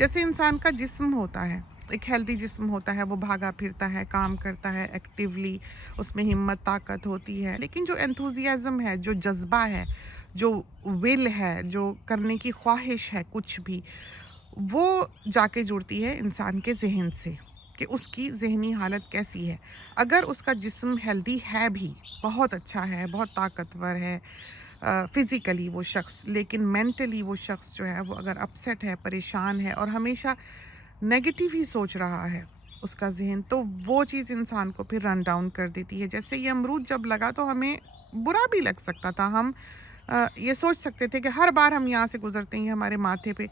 जैसे इंसान का जिस्म होता है, एक हेल्दी जिस्म होता है, वो भागा फिरता है, काम करता है एक्टिवली, उसमें हिम्मत ताकत होती है। लेकिन जो एंथुसियाज्म है, जो जज्बा है, जो विल है, जो करने की ख्वाहिश है कुछ भी, वो जाके जुड़ती है इंसान के जहन से कि उसकी ज़हनी हालत कैसी है। अगर उसका जिस्म हेल्दी है भी, बहुत अच्छा है, बहुत ताकतवर है फ़िज़िकली वो शख्स, लेकिन मेंटली वो शख्स जो है वो अगर अपसेट है, परेशान है और हमेशा नेगेटिव ही सोच रहा है उसका ज़हन, तो वो चीज़ इंसान को फिर रन डाउन कर देती है। जैसे ये अमरूद जब लगा तो हमें बुरा भी लग सकता था। हम ये सोच सकते थे कि हर बार हम यहाँ से गुज़रते हैं, हमारे माथे पे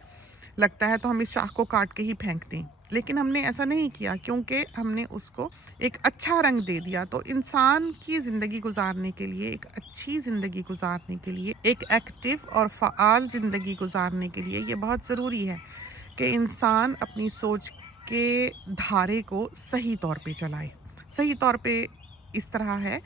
लगता है तो हम इस शाख को काट के ही फेंक दें। लेकिन हमने ऐसा नहीं किया क्योंकि हमने उसको एक अच्छा रंग दे दिया। तो इंसान की ज़िंदगी गुजारने के लिए, एक अच्छी ज़िंदगी गुजारने के लिए, एक एक्टिव और फ़आल ज़िंदगी गुजारने के लिए ये बहुत ज़रूरी है कि इंसान अपनी सोच के धारे को सही तौर पे चलाए। सही तौर पे इस तरह है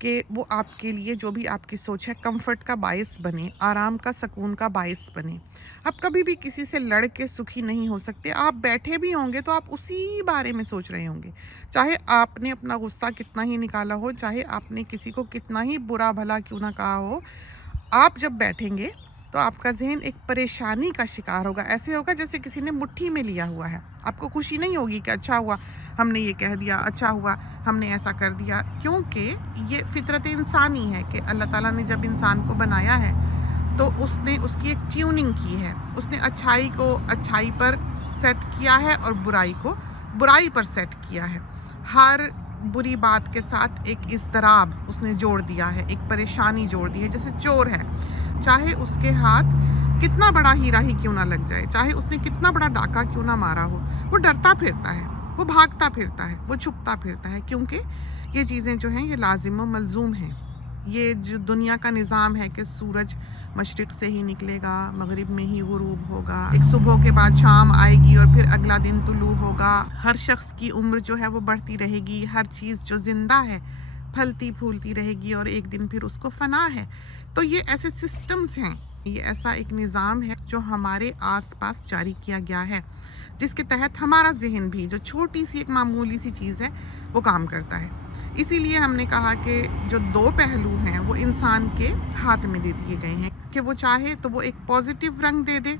कि वो आपके लिए जो भी आपकी सोच है कंफर्ट का बायस बने, आराम का, सुकून का बायस बने। आप कभी भी किसी से लड़ के सुखी नहीं हो सकते। आप बैठे भी होंगे तो आप उसी बारे में सोच रहे होंगे। चाहे आपने अपना गुस्सा कितना ही निकाला हो, चाहे आपने किसी को कितना ही बुरा भला क्यों ना कहा हो, आप जब बैठेंगे तो आपका ज़हन एक परेशानी का शिकार होगा। ऐसे होगा जैसे किसी ने मुट्ठी में लिया हुआ है। आपको खुशी नहीं होगी कि अच्छा हुआ हमने ये कह दिया, अच्छा हुआ हमने ऐसा कर दिया, क्योंकि ये फितरत इंसानी है कि अल्लाह ताला ने जब इंसान को बनाया है तो उसने उसकी एक ट्यूनिंग की है। उसने अच्छाई को अच्छाई पर सेट किया है और बुराई को बुराई पर सेट किया है। हर बुरी बात के साथ एक इज़्तिराब उसने जोड़ दिया है, एक परेशानी जोड़ दी है। जैसे चोर है, चाहे उसके हाथ कितना बड़ा हीरा ही क्यों ना लग जाए, चाहे उसने कितना बड़ा डाका क्यों ना मारा हो, वो डरता फिरता है, वो भागता फिरता है, वो छुपता फिरता है, क्योंकि ये चीज़ें जो हैं ये लाजिम व मलजूम हैं। ये जो दुनिया का निज़ाम है कि सूरज मशरिक़ से ही निकलेगा, मगरिब में ही गुरूब होगा, एक सुबह के बाद शाम आएगी और फिर अगला दिन तुलू होगा। हर शख्स की उम्र जो है वो बढ़ती रहेगी, हर चीज़ जो ज़िंदा है फलती फूलती रहेगी और एक दिन फिर उसको फना है। तो ये ऐसे सिस्टम्स हैं, ये ऐसा एक निज़ाम है जो हमारे आसपास जारी किया गया है, जिसके तहत हमारा जहन भी जो छोटी सी एक मामूली सी चीज़ है वो काम करता है। इसीलिए हमने कहा कि जो दो पहलू हैं वो इंसान के हाथ में दे दिए गए हैं कि वो चाहे तो वो एक पॉजिटिव रंग दे दे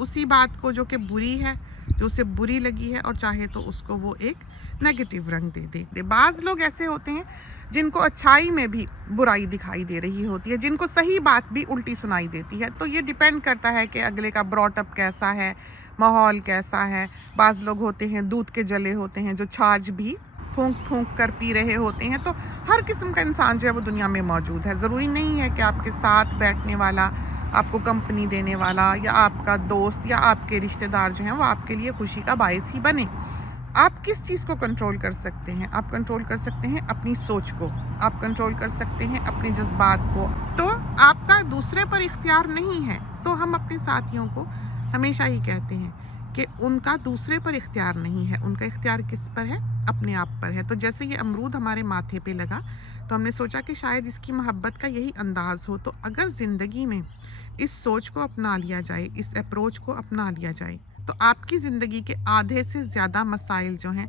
उसी बात को जो कि बुरी है, जो उसे बुरी लगी है, और चाहे तो उसको वो एक नेगेटिव रंग दे दे। बाज़ लोग ऐसे होते हैं जिनको अच्छाई में भी बुराई दिखाई दे रही होती है, जिनको सही बात भी उल्टी सुनाई देती है। तो ये डिपेंड करता है कि अगले का ब्रॉटअप कैसा है, माहौल कैसा है। बाज़ लोग होते हैं दूध के जले होते हैं जो छाछ भी फूंक फूंक कर पी रहे होते हैं। तो हर किस्म का इंसान जो है वो दुनिया में मौजूद है। ज़रूरी नहीं है कि आपके साथ बैठने वाला, आपको कंपनी देने वाला या आपका दोस्त या आपके रिश्तेदार जो हैं वो आपके लिए खुशी का बायस ही बने। आप किस चीज़ को कंट्रोल कर सकते हैं? आप कंट्रोल कर सकते हैं अपनी सोच को, आप कंट्रोल कर सकते हैं अपने जज्बात को। तो आपका दूसरे पर इख्तियार नहीं है। तो हम अपने साथियों को हमेशा ही कहते हैं कि उनका दूसरे पर इख्तियार नहीं है, उनका इख्तियार किस पर है? अपने आप पर है। तो जैसे ये अमरूद हमारे माथे पे लगा तो हमने सोचा कि शायद इसकी मोहब्बत का यही अंदाज़ हो। तो अगर ज़िंदगी में इस सोच को अपना लिया जाए, इस अप्रोच को अपना लिया जाए, तो आपकी ज़िंदगी के आधे से ज़्यादा मसाइल जो हैं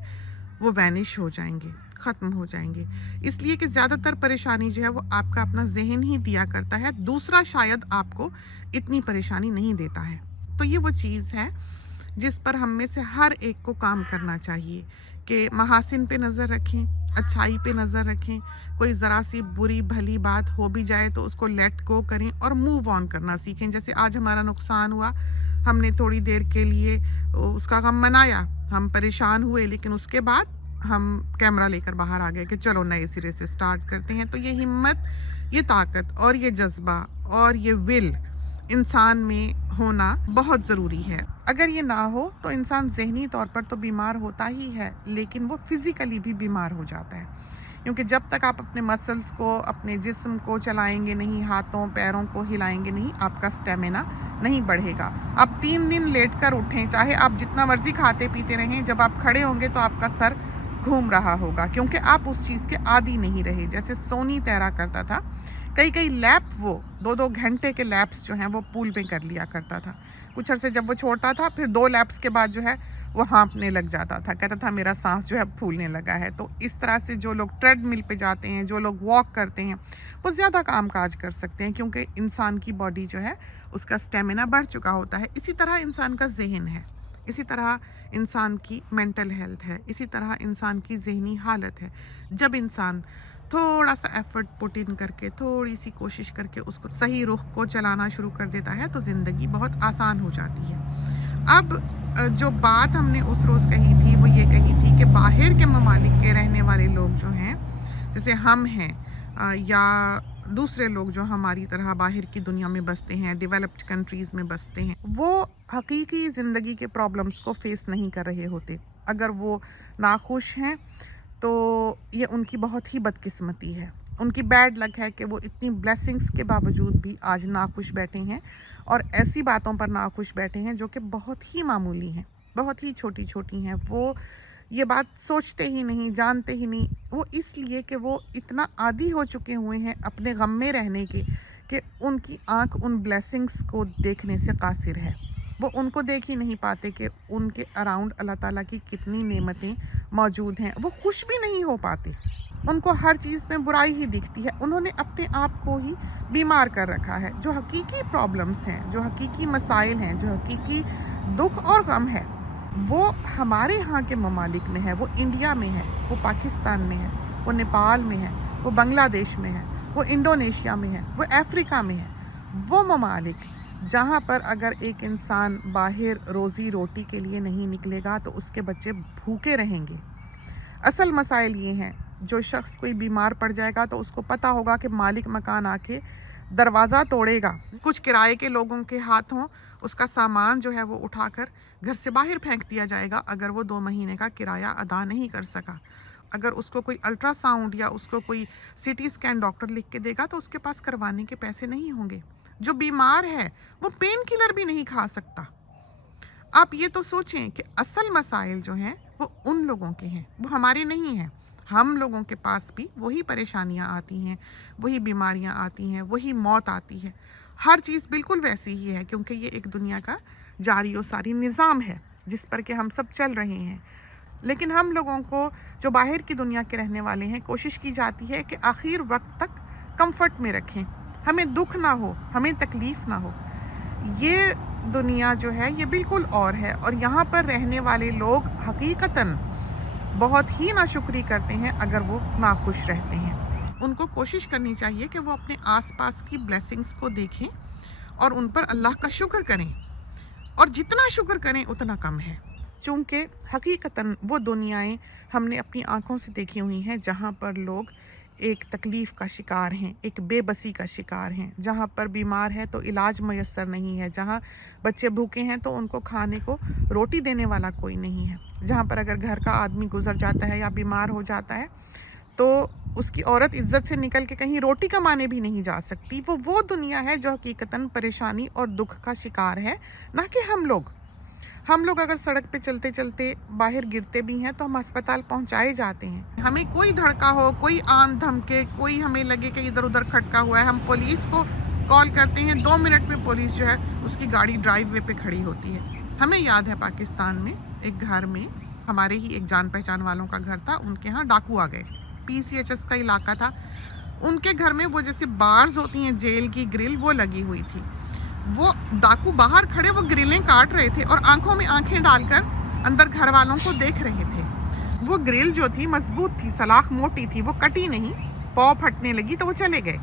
वो वैनिश हो जाएंगे, ख़त्म हो जाएंगे। इसलिए कि ज़्यादातर परेशानी जो है वो आपका अपना जहन ही दिया करता है, दूसरा शायद आपको इतनी परेशानी नहीं देता है। तो ये वो चीज़ है जिस पर हम में से हर एक को काम करना चाहिए कि महासिन पे नज़र रखें, अच्छाई पे नज़र रखें। कोई ज़रा सी बुरी भली बात हो भी जाए तो उसको लेट गो करें और मूव ऑन करना सीखें। जैसे आज हमारा नुकसान हुआ, हमने थोड़ी देर के लिए उसका गम मनाया, हम परेशान हुए, लेकिन उसके बाद हम कैमरा लेकर बाहर आ गए कि चलो नए सिरे से स्टार्ट करते हैं। तो ये हिम्मत, ये ताकत और ये जज्बा और ये विल इंसान में होना बहुत ज़रूरी है। अगर ये ना हो तो इंसान ज़हनी तौर पर तो बीमार होता ही है, लेकिन वो फिज़िकली भी बीमार हो जाता है। क्योंकि जब तक आप अपने मसल्स को, अपने जिस्म को चलाएंगे नहीं, हाथों पैरों को हिलाएंगे नहीं, आपका स्टेमिना नहीं बढ़ेगा। आप 3 दिन लेट कर उठें, चाहे आप जितना मर्जी खाते पीते रहें, जब आप खड़े होंगे तो आपका सर घूम रहा होगा, क्योंकि आप उस चीज़ के आदी नहीं रहे। जैसे सोनी तैरा करता था, कई लैप वो 2-2 घंटे के लैप्स जो हैं वो पूल में कर लिया करता था। कुछ अरसे जब वो छोड़ता था, फिर 2 लैप्स के बाद जो है वो हाँफने लग जाता था, कहता था मेरा सांस जो है फूलने लगा है। तो इस तरह से जो लोग ट्रेडमिल पे जाते हैं, जो लोग वॉक करते हैं, वो ज़्यादा काम काज कर सकते हैं, क्योंकि इंसान की बॉडी जो है उसका स्टेमिना बढ़ चुका होता है। इसी तरह इंसान का जहन है, इसी तरह इंसान की मेंटल हेल्थ है, इसी तरह इंसान की जहनी हालत है। जब इंसान थोड़ा सा एफर्ट पुट इन करके, थोड़ी सी कोशिश करके उसको सही रुख को चलाना शुरू कर देता है, तो ज़िंदगी बहुत आसान हो जाती है। अब जो बात हमने उस रोज़ कही थी वो ये कही थी कि बाहर के ममालिक के रहने वाले लोग जो हैं, जैसे हम हैं या दूसरे लोग जो हमारी तरह बाहर की दुनिया में बसते हैं, डेवलप्ड कंट्रीज़ में बसते हैं, वो हकीकी ज़िंदगी के प्रॉब्लम्स को फेस नहीं कर रहे होते। अगर वो नाखुश हैं तो ये उनकी बहुत ही बदकिस्मती है, उनकी बैड लक है कि वो इतनी ब्लेसिंग्स के बावजूद भी आज नाखुश बैठे हैं, और ऐसी बातों पर नाखुश बैठे हैं जो कि बहुत ही मामूली हैं, बहुत ही छोटी छोटी हैं। वो ये बात सोचते ही नहीं, जानते ही नहीं, वो इसलिए कि वो इतना आदी हो चुके हुए हैं अपने गम में रहने के कि उनकी आंख उन ब्लेसिंग्स को देखने से कासिर है। वो उनको देख ही नहीं पाते कि उनके अराउंड अल्लाह ताला की कितनी नेमतें मौजूद हैं। वो खुश भी नहीं हो पाते, उनको हर चीज़ में बुराई ही दिखती है। उन्होंने अपने आप को ही बीमार कर रखा है। जो हकीकी प्रॉब्लम्स हैं, जो हकीकी मसाइल हैं, जो हकीकी दुख और गम है, वो हमारे यहाँ के ममालिक में है, वो इंडिया में है, वो पाकिस्तान में है, वो नेपाल में है, वो बांग्लादेश में है, वो इंडोनेशिया में है, वो अफ्रीका में है। वो ममालिक जहाँ पर अगर एक इंसान बाहर रोज़ी रोटी के लिए नहीं निकलेगा तो उसके बच्चे भूखे रहेंगे। असल मसाइल ये हैं, जो शख्स कोई बीमार पड़ जाएगा तो उसको पता होगा कि मालिक मकान आके दरवाज़ा तोड़ेगा, कुछ किराए के लोगों के हाथों उसका सामान जो है वो उठाकर घर से बाहर फेंक दिया जाएगा अगर वो 2 महीने का किराया अदा नहीं कर सका। अगर उसको कोई अल्ट्रासाउंड या उसको कोई सीटी स्कैन डॉक्टर लिख के देगा तो उसके पास करवाने के पैसे नहीं होंगे। जो बीमार है वो पेन किलर भी नहीं खा सकता। आप ये तो सोचें कि असल मसाइल जो हैं वो उन लोगों के हैं, वो हमारे नहीं हैं। हम लोगों के पास भी वही परेशानियां आती हैं, वही बीमारियां आती हैं, वही मौत आती है। हर चीज़ बिल्कुल वैसी ही है, क्योंकि ये एक दुनिया का जारी और सारी निज़ाम है जिस पर कि हम सब चल रहे हैं। लेकिन हम लोगों को जो बाहर की दुनिया के रहने वाले हैं, कोशिश की जाती है कि आखिर वक्त तक कंफर्ट में रखें, हमें दुख ना हो, हमें तकलीफ़ ना हो। ये दुनिया जो है ये बिल्कुल और है, और यहाँ पर रहने वाले लोग हकीकतन बहुत ही नाशुक्री करते हैं अगर वो नाखुश रहते हैं। उनको कोशिश करनी चाहिए कि वो अपने आसपास की ब्लेसिंग्स को देखें और उन पर अल्लाह का शुक्र करें, और जितना शुक्र करें उतना कम है। चूँकि हकीकतन वो दुनियाएं हमने अपनी आँखों से देखी हुई हैं जहाँ पर लोग एक तकलीफ़ का शिकार हैं, एक बेबसी का शिकार हैं, जहाँ पर बीमार है तो इलाज मयसर नहीं है, जहाँ बच्चे भूखे हैं तो उनको खाने को रोटी देने वाला कोई नहीं है, जहाँ पर अगर घर का आदमी गुजर जाता है या बीमार हो जाता है तो उसकी औरत इज्जत से निकल के कहीं रोटी कमाने भी नहीं जा सकती। वो दुनिया है जो हकीकतन परेशानी और दुख का शिकार है, ना कि हम लोग। हम लोग अगर सड़क पे चलते चलते बाहर गिरते भी हैं तो हम अस्पताल पहुंचाए जाते हैं। हमें कोई धड़का हो, कोई आन धमके, कोई हमें लगे कि इधर उधर खटका हुआ है, हम पुलिस को कॉल करते हैं, 2 मिनट में पुलिस जो है उसकी गाड़ी ड्राइव वे पे खड़ी होती है। हमें याद है पाकिस्तान में एक घर में, हमारे ही एक जान पहचान वालों का घर था, उनके यहाँ डाकू आ गए। PCHS का इलाका था, उनके घर में वो जैसे बार्स होती हैं जेल की ग्रिल, वो लगी हुई थी। वो डाकू बाहर खड़े वो ग्रिलें काट रहे थे और आंखों में आंखें डालकर अंदर घर वालों को देख रहे थे। वो ग्रिल जो थी मजबूत थी, सलाख मोटी थी, वो कटी नहीं, पौ फटने लगी तो वो चले गए।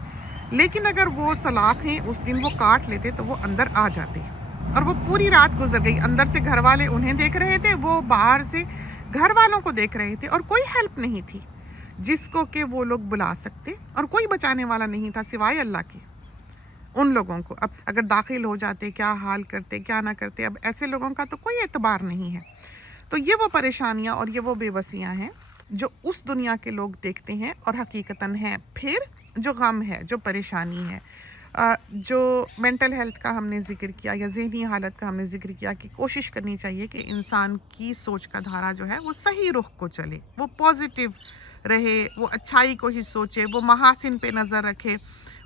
लेकिन अगर वो सलाखें उस दिन वो काट लेते तो वो अंदर आ जाते, और वो पूरी रात गुजर गई। अंदर से घर वाले उन्हें देख रहे थे, वो बाहर से घर वालों को देख रहे थे, और कोई हेल्प नहीं थी जिसको कि वो लोग बुला सकते, और कोई बचाने वाला नहीं था सिवाय अल्लाह के। उन लोगों को अब अगर दाखिल हो जाते क्या हाल करते, क्या ना करते। अब ऐसे लोगों का तो कोई एतबार नहीं है। तो ये वो परेशानियां और ये वो बेबसियां हैं जो उस दुनिया के लोग देखते हैं और हकीकतन है। फिर जो गम है, जो परेशानी है, जो मेंटल हेल्थ का हमने जिक्र किया या जहनी हालत का हमने जिक्र किया कि कोशिश करनी चाहिए कि इंसान की सोच का धारा जो है वो सही रुख को चले, वो पॉजिटिव रहे, वो अच्छाई को ही सोचे, वो महासिन पे नज़र रखे,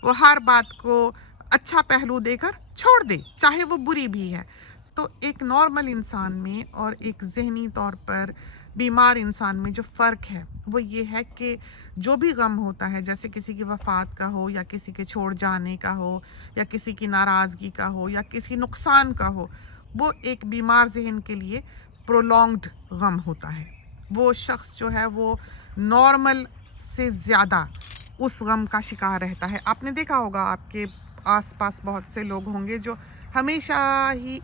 वो हर बात को अच्छा पहलू देकर छोड़ दे चाहे वो बुरी भी है। تو ایک نارمل انسان میں اور ایک ذہنی طور پر بیمار انسان میں جو فرق ہے وہ یہ ہے کہ جو بھی غم ہوتا ہے، جیسے کسی کی وفات کا ہو یا کسی کے چھوڑ جانے کا ہو یا کسی کی ناراضگی کا ہو یا کسی نقصان کا ہو، وہ ایک بیمار ذہن کے لیے پرولونگڈ غم ہوتا ہے. وہ شخص جو ہے وہ نارمل سے زیادہ اس غم کا شکار رہتا ہے. آپ نے دیکھا ہوگا آپ کے آس پاس بہت سے لوگ ہوں گے جو ہمیشہ ہی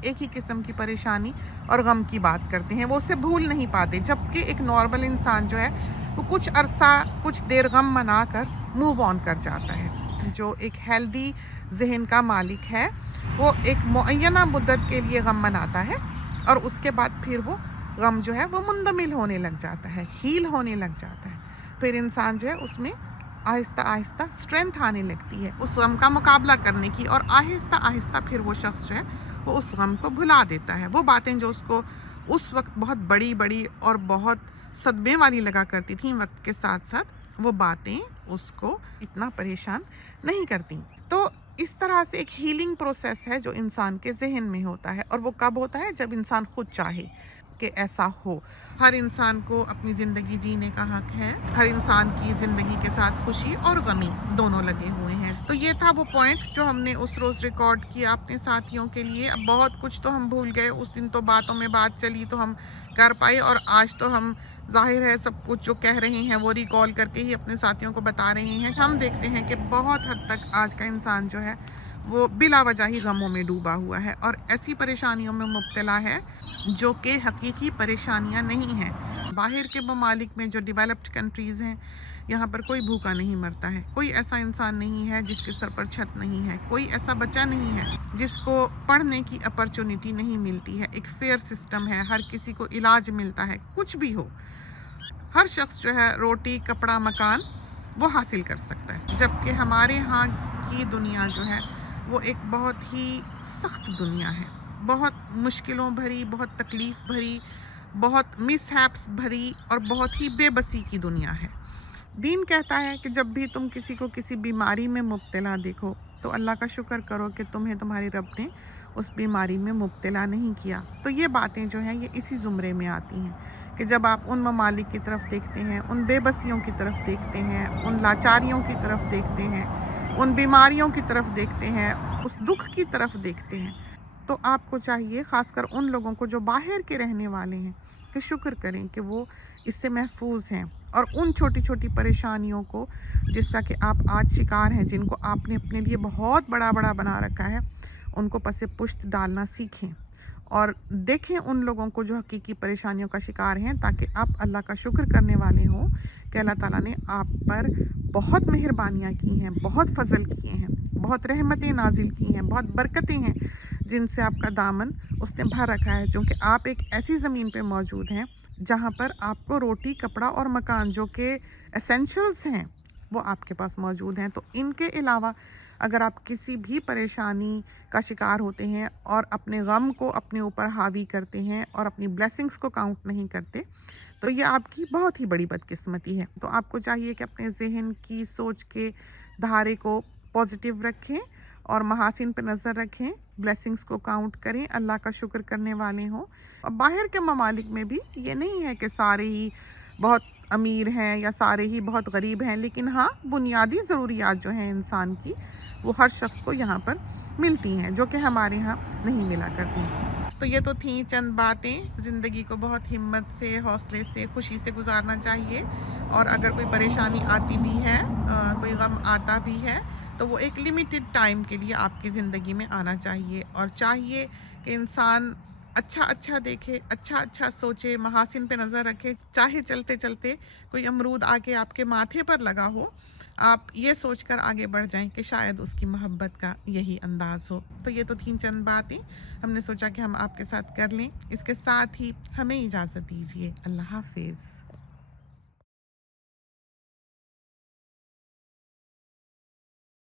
ایک ہی قسم کی پریشانی اور غم کی بات کرتے ہیں، وہ اسے بھول نہیں پاتے، جبکہ ایک نارمل انسان جو ہے وہ کچھ عرصہ کچھ دیر غم منا کر موو آن کر جاتا ہے. جو ایک ہیلدی ذہن کا مالک ہے وہ ایک معینہ مدت کے لیے غم مناتا ہے اور اس کے بعد پھر وہ غم جو ہے وہ مندمل ہونے لگ جاتا ہے، ہیل ہونے لگ جاتا ہے. پھر انسان جو ہے اس میں آہستہ آہستہ اسٹرینتھ آنے لگتی ہے اس غم کا مقابلہ کرنے کی، اور آہستہ آہستہ پھر وہ شخص جو ہے وہ اس غم کو بھلا دیتا ہے. وہ باتیں جو اس کو اس وقت بہت بڑی بڑی اور بہت صدمے والی لگا کرتی تھیں، وقت کے ساتھ ساتھ وہ باتیں اس کو اتنا پریشان نہیں کرتی. تو اس طرح سے ایک ہیلنگ پروسیس ہے جو انسان کے ذہن میں ہوتا ہے، اور وہ کب ہوتا ہے؟ جب انسان خود چاہے کہ ایسا ہو. ہر انسان کو اپنی زندگی جینے کا حق ہے. ہر انسان کی زندگی کے ساتھ خوشی اور غمی دونوں لگے ہوئے ہیں. تو یہ تھا وہ پوائنٹ جو ہم نے اس روز ریکارڈ کیا اپنے ساتھیوں کے لیے. اب بہت کچھ تو ہم بھول گئے، اس دن تو باتوں میں بات چلی تو ہم کر پائے، اور آج تو ہم ظاہر ہے سب کچھ جو کہہ رہے ہیں وہ ریکال کر کے ہی اپنے ساتھیوں کو بتا رہے ہیں. ہم دیکھتے ہیں کہ بہت حد تک آج کا انسان جو ہے وہ بلا وجہ ہی غموں میں ڈوبا ہوا ہے اور ایسی پریشانیوں میں مبتلا ہے جو کہ حقیقی پریشانیاں نہیں ہیں. باہر کے ممالک میں جو ڈیولپڈ کنٹریز ہیں، یہاں پر کوئی بھوکا نہیں مرتا ہے، کوئی ایسا انسان نہیں ہے جس کے سر پر چھت نہیں ہے، کوئی ایسا بچہ نہیں ہے جس کو پڑھنے کی اپرچونٹی نہیں ملتی ہے. ایک فیئر سسٹم ہے، ہر کسی کو علاج ملتا ہے. کچھ بھی ہو، ہر شخص جو ہے روٹی، کپڑا، مکان وہ حاصل کر سکتا ہے. جبکہ ہمارے ہاں کی دنیا جو ہے وہ ایک بہت ہی سخت دنیا ہے، بہت مشکلوں بھری، بہت تکلیف بھری، بہت مس ہیپس بھری اور بہت ہی بے بسی کی دنیا ہے. دین کہتا ہے کہ جب بھی تم کسی کو کسی بیماری میں مبتلا دیکھو تو اللہ کا شکر کرو کہ تمہیں تمہارے رب نے اس بیماری میں مبتلا نہیں کیا. تو یہ باتیں جو ہیں یہ اسی زمرے میں آتی ہیں کہ جب آپ ان ممالک کی طرف دیکھتے ہیں، ان بے بسیوں کی طرف دیکھتے ہیں، ان لاچاریوں کی طرف دیکھتے ہیں، ان بیماریوں کی طرف دیکھتے ہیں، اس دکھ کی طرف دیکھتے ہیں، تو آپ کو چاہیے خاص کر ان لوگوں کو جو باہر کے رہنے والے ہیں کہ شکر کریں کہ وہ اس سے محفوظ ہیں، اور ان چھوٹی چھوٹی پریشانیوں کو جس کا کہ آپ آج شکار ہیں، جن کو آپ نے اپنے لیے بہت بڑا بڑا بنا رکھا ہے، ان کو پس پشت ڈالنا سیکھیں اور دیکھیں ان لوگوں کو جو حقیقی پریشانیوں کا شکار ہیں، تاکہ آپ اللہ کا شکر کرنے والے ہوں کہ اللہ تعالیٰ نے آپ پر بہت مہربانیاں کی ہیں، بہت فضل کیے ہیں، بہت رحمتیں نازل کی ہیں، بہت برکتیں ہیں جن سے آپ کا دامن اس نے بھر رکھا ہے. چونکہ آپ ایک ایسی زمین پہ موجود ہیں جہاں پر آپ کو روٹی، کپڑا اور مکان جو کہ ایسینشلز ہیں وہ آپ کے پاس موجود ہیں. تو ان کے علاوہ اگر آپ کسی بھی پریشانی کا شکار ہوتے ہیں اور اپنے غم کو اپنے اوپر حاوی کرتے ہیں اور اپنی بلیسنگز کو کاؤنٹ نہیں کرتے، تو یہ آپ کی بہت ہی بڑی بدقسمتی ہے. تو آپ کو چاہیے کہ اپنے ذہن کی سوچ کے دھارے کو پازیٹیو رکھیں اور محاسن پہ نظر رکھیں، بلیسنگز کو کاؤنٹ کریں، اللہ کا شکر کرنے والے ہوں. اور باہر کے ممالک میں بھی یہ نہیں ہے کہ سارے ہی بہت امیر ہیں یا سارے ہی بہت غریب ہیں، لیکن ہاں بنیادی ضروریات جو ہیں انسان کی وہ ہر شخص کو یہاں پر ملتی ہیں، جو کہ ہمارے ہاں نہیں ملا کرتی. تو یہ تو تھیں چند باتیں. زندگی کو بہت ہمت سے، حوصلے سے، خوشی سے گزارنا چاہیے، اور اگر کوئی پریشانی آتی بھی ہے، کوئی غم آتا بھی ہے، تو وہ ایک لمیٹڈ ٹائم کے لیے آپ کی زندگی میں آنا چاہیے، اور چاہیے کہ انسان اچھا اچھا دیکھے، اچھا اچھا سوچے، محاسن پہ نظر رکھے. چاہے چلتے چلتے کوئی امرود آ کے آپ کے ماتھے پر لگا ہو، آپ یہ سوچ کر آگے بڑھ جائیں کہ شاید اس کی محبت کا یہی انداز ہو. تو یہ تو تھیں چند باتیں ہم نے سوچا کہ ہم آپ کے ساتھ کر لیں. اس کے ساتھ ہی ہمیں اجازت دیجیے. اللہ حافظ.